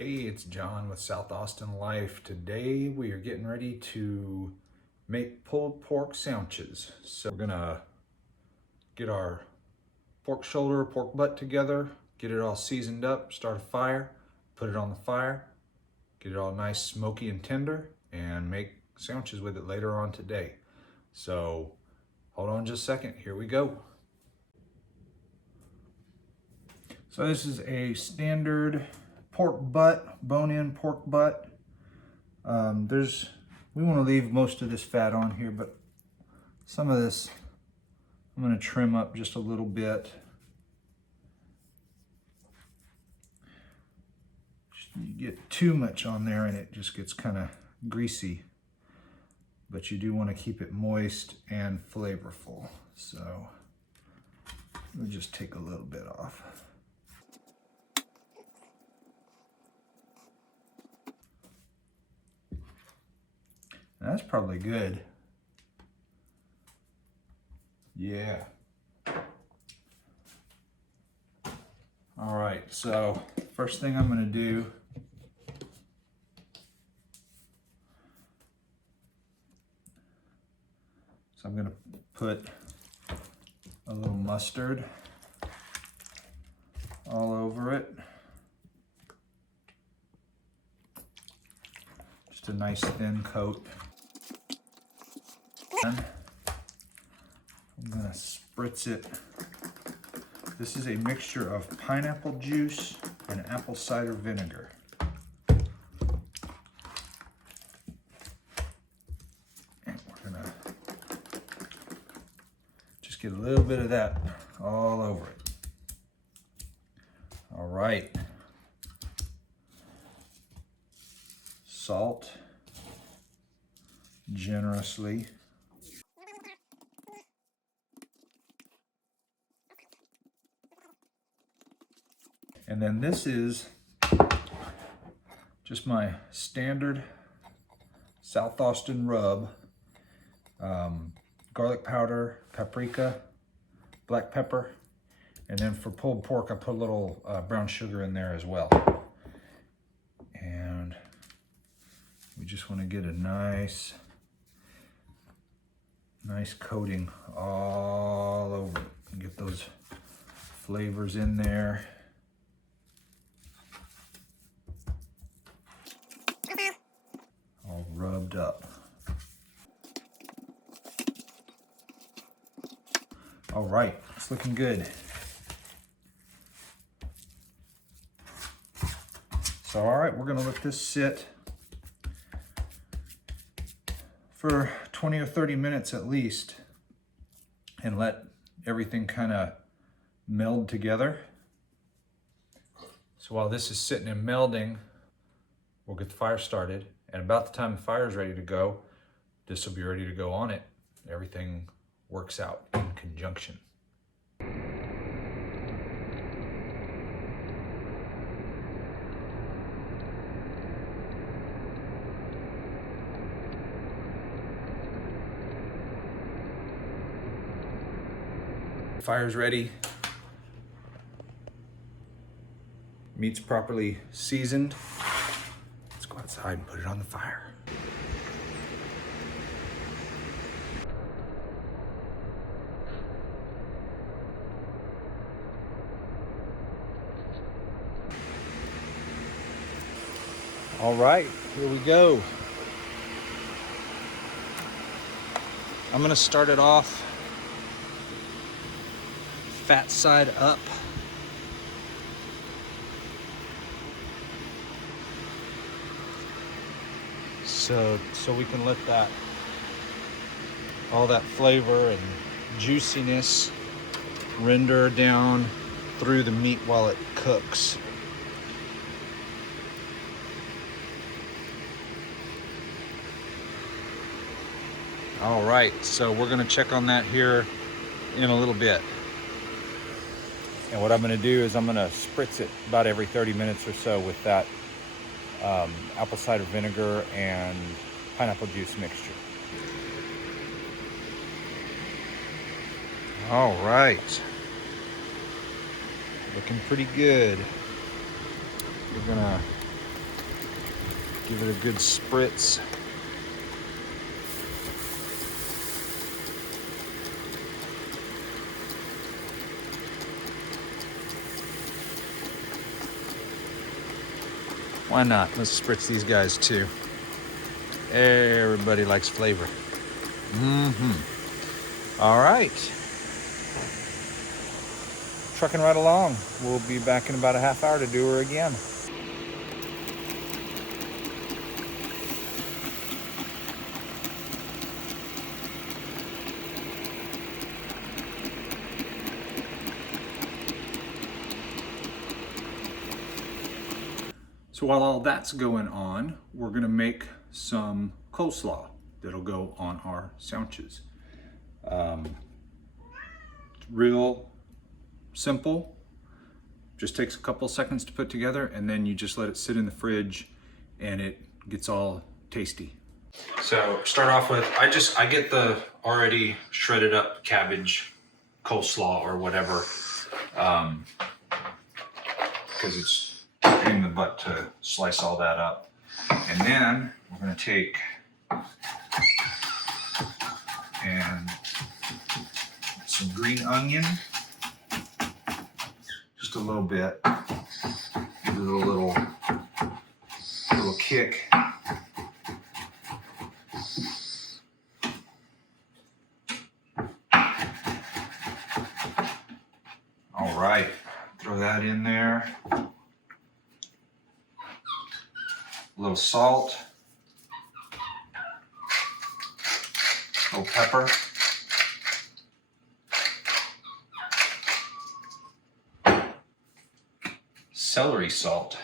Hey, it's John with South Austin Life. Today we are getting ready to make pulled pork sandwiches. So we're gonna get our pork shoulder, pork butt together, get it all seasoned up, start a fire, put it on the fire, get it all nice, smoky and tender, and make sandwiches with it later on today. So hold on just a second, here we go. So this is a standard pork butt, bone-in pork butt. We want to leave most of this fat on here, but some of this I'm going to trim up just a little bit. You get too much on there and it just gets kind of greasy, but you do want to keep it moist and flavorful. So we'll just take a little bit off. That's probably good. Yeah. All right, so first thing I'm gonna do is I'm gonna put a little mustard all over it. Just a nice thin coat. I'm gonna spritz it. This is a mixture of pineapple juice and apple cider vinegar. And we're gonna just get a little bit of that all over it. All right. Salt generously. And then this is just my standard South Austin rub. Garlic powder, paprika, black pepper, and then for pulled pork I put a little brown sugar in there as well. And we just want to get a nice coating all over it and get those flavors in there. All rubbed up. All right, it's looking good. So, all right, we're gonna let this sit for 20 or 30 minutes at least and let everything kind of meld together. So while this is sitting and melding, we'll get the fire started. And about the time the fire is ready to go, this will be ready to go on it. Everything works out in conjunction. Fire's ready. Meat's properly seasoned. Let's go outside and put it on the fire. All right, here we go. I'm gonna start it off fat side up. So we can let all that flavor and juiciness render down through the meat while it cooks. All right, so we're gonna check on that here in a little bit. And what I'm gonna do is I'm gonna spritz it about every 30 minutes or so with that apple cider vinegar and pineapple juice mixture. All right, looking pretty good. We're gonna Give it a good spritz. Why not? Let's spritz these guys too. Everybody likes flavor. All right. Trucking right along. We'll be back in about a half hour to do her again. So while all that's going on, we're gonna make some coleslaw that'll go on our sandwiches. Real simple, just takes a couple seconds to put together, and then you just let it sit in the fridge and it gets all tasty. So start off with, I get the already shredded up cabbage coleslaw or whatever, because it's in the butt to slice all that up. And then we're gonna take and some green onion, just a little bit, give it a little kick. All right, throw that in there. A little salt, a little pepper, celery salt,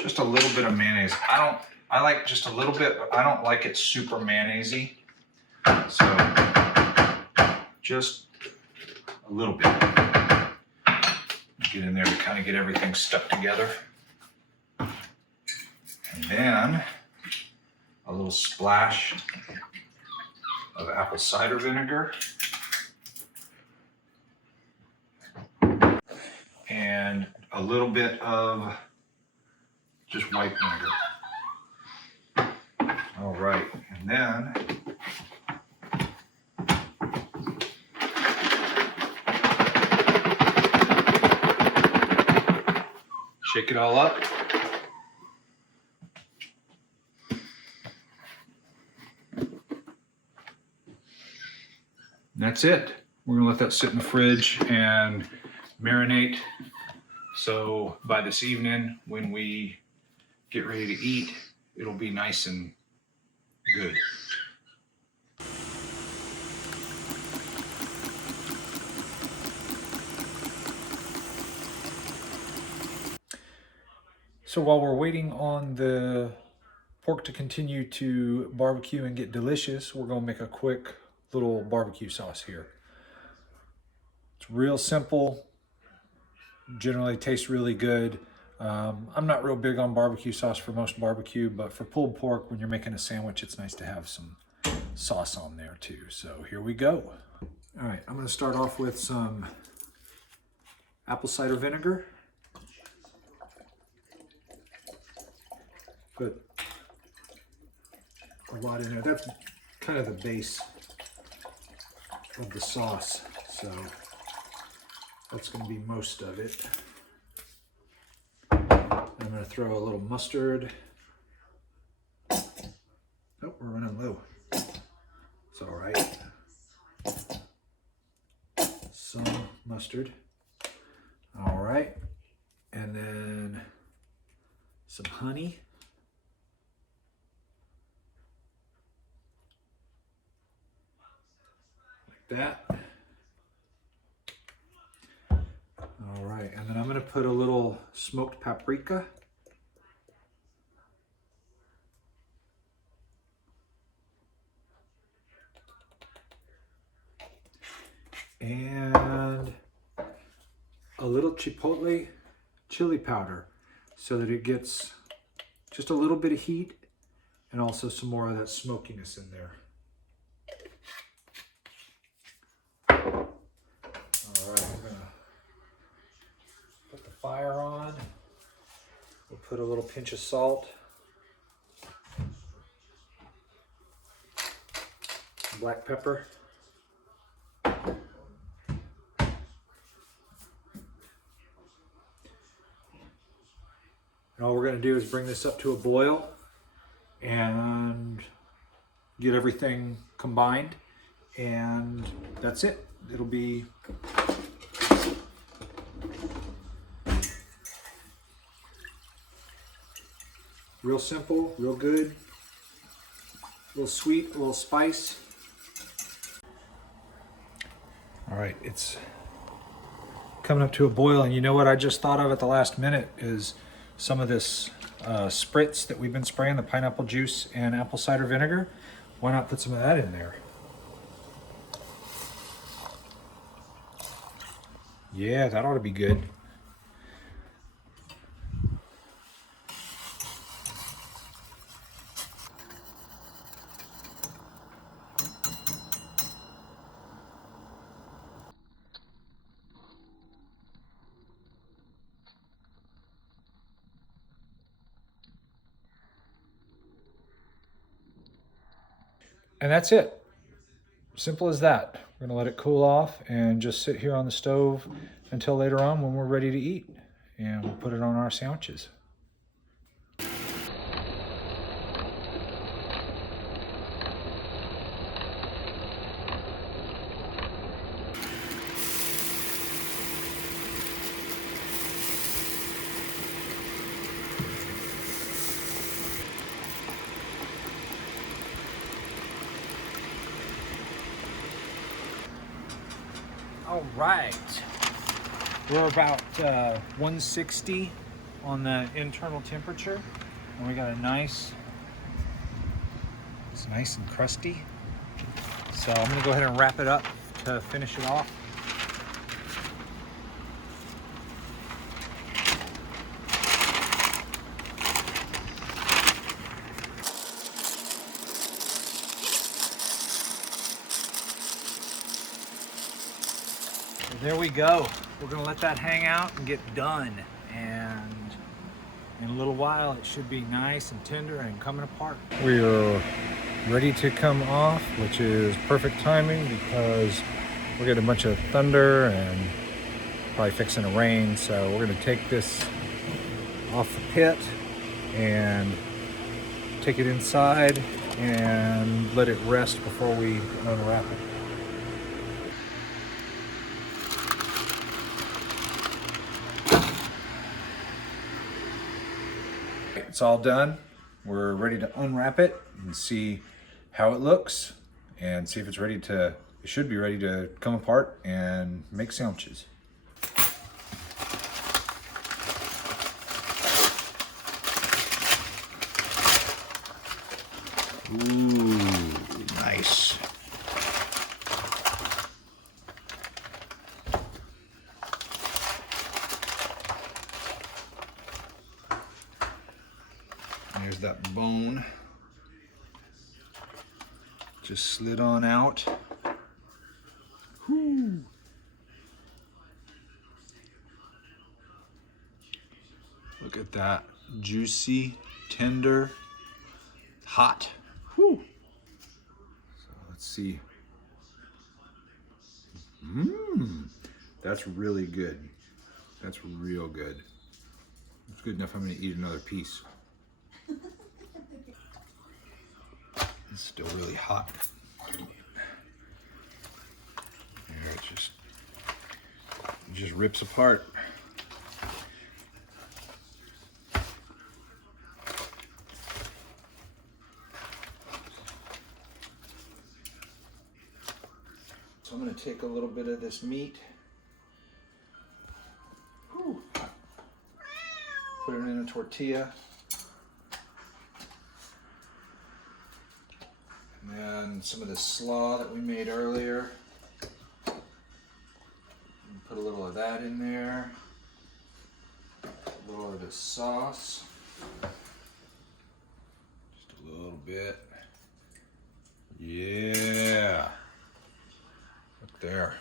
just a little bit of mayonnaise. I like just a little bit, but I don't like it super mayonnaisey. So just a little bit. Get in there to kind of get everything stuck together. And then a little splash of apple cider vinegar. And a little bit of just white vinegar. All right, and then shake it all up. And that's it. We're gonna let that sit in the fridge and marinate. So by this evening, when we get ready to eat, it'll be nice and good. So while we're waiting on the pork to continue to barbecue and get delicious, we're gonna make a quick little barbecue sauce here. It's real simple, generally tastes really good. I'm not real big on barbecue sauce for most barbecue, but for pulled pork, when you're making a sandwich, it's nice to have some sauce on there too. So here we go. All right, I'm gonna start off with some apple cider vinegar. Put a lot in there. That's kind of the base of the sauce, so that's going to be most of it. I'm going to throw a little mustard. Oh, we're running low. It's all right. Some mustard. All right, and then some honey. That. All right, and then I'm gonna put a little smoked paprika. And a little chipotle chili powder so that it gets just a little bit of heat and also some more of that smokiness in there. All right, we're gonna put the fire on. Put a little pinch of salt. Black pepper. And all we're going to do is bring this up to a boil and get everything combined, and that's it. It'll be real simple, real good, a little sweet, a little spice. All right, it's coming up to a boil, and you know what I just thought of at the last minute is some of this spritz that we've been spraying, the pineapple juice and apple cider vinegar. Why not put some of that in there? Yeah, that ought to be good. And that's it. Simple as that. We're gonna let it cool off and just sit here on the stove until later on when we're ready to eat. And we'll put it on our sandwiches. All right, we're about 160 on the internal temperature, and we got it's nice and crusty. So I'm gonna go ahead and wrap it up to finish it off. There we go. We're gonna let that hang out and get done. And in a little while, it should be nice and tender and coming apart. We're ready to come off, which is perfect timing because we're getting a bunch of thunder and probably fixing to rain. So we're gonna take this off the pit and take it inside and let it rest before we unwrap it. It's all done. We're ready to unwrap it and see how it looks and see if it's ready to, it should be ready to come apart and make sandwiches. Ooh, nice. There's that bone. Just slid on out. Whew. Look at that. Juicy, tender, hot. Whew. So let's see. That's really good. That's real good. It's good enough I'm gonna eat another piece. It's still really hot. There, it just rips apart. So I'm going to take a little bit of this meat, put it in a tortilla, and then some of the slaw that we made earlier. Put a little of that in there, a little of the sauce, just a little bit. Yeah, look there.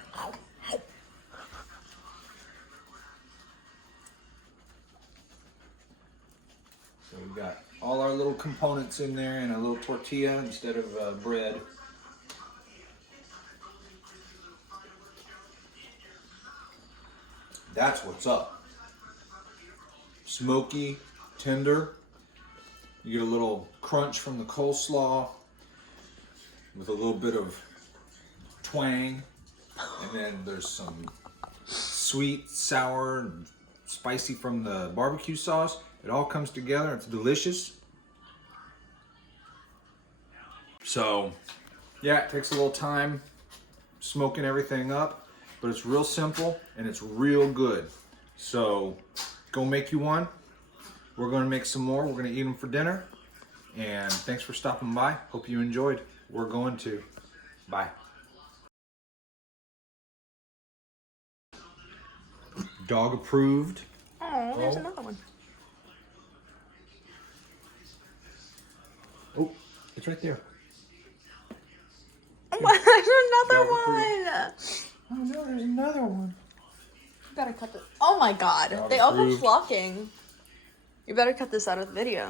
got all our little components in there and a little tortilla instead of bread. That's what's up. Smoky, tender. You get a little crunch from the coleslaw with a little bit of twang. And then there's some sweet, sour, and spicy from the barbecue sauce. It all comes together. It's delicious. So, yeah, it takes a little time smoking everything up, but it's real simple and it's real good. So, go make you one. We're going to make some more. We're going to eat them for dinner. And thanks for stopping by. Hope you enjoyed. We're going to. Bye. Dog approved. Oh, there's another one. Oh, it's right there. Oh, there's another Dog one. Oh no, there's another one. You better cut this. Oh my god, Dog they all come approved. flocking. You better cut this out of the video.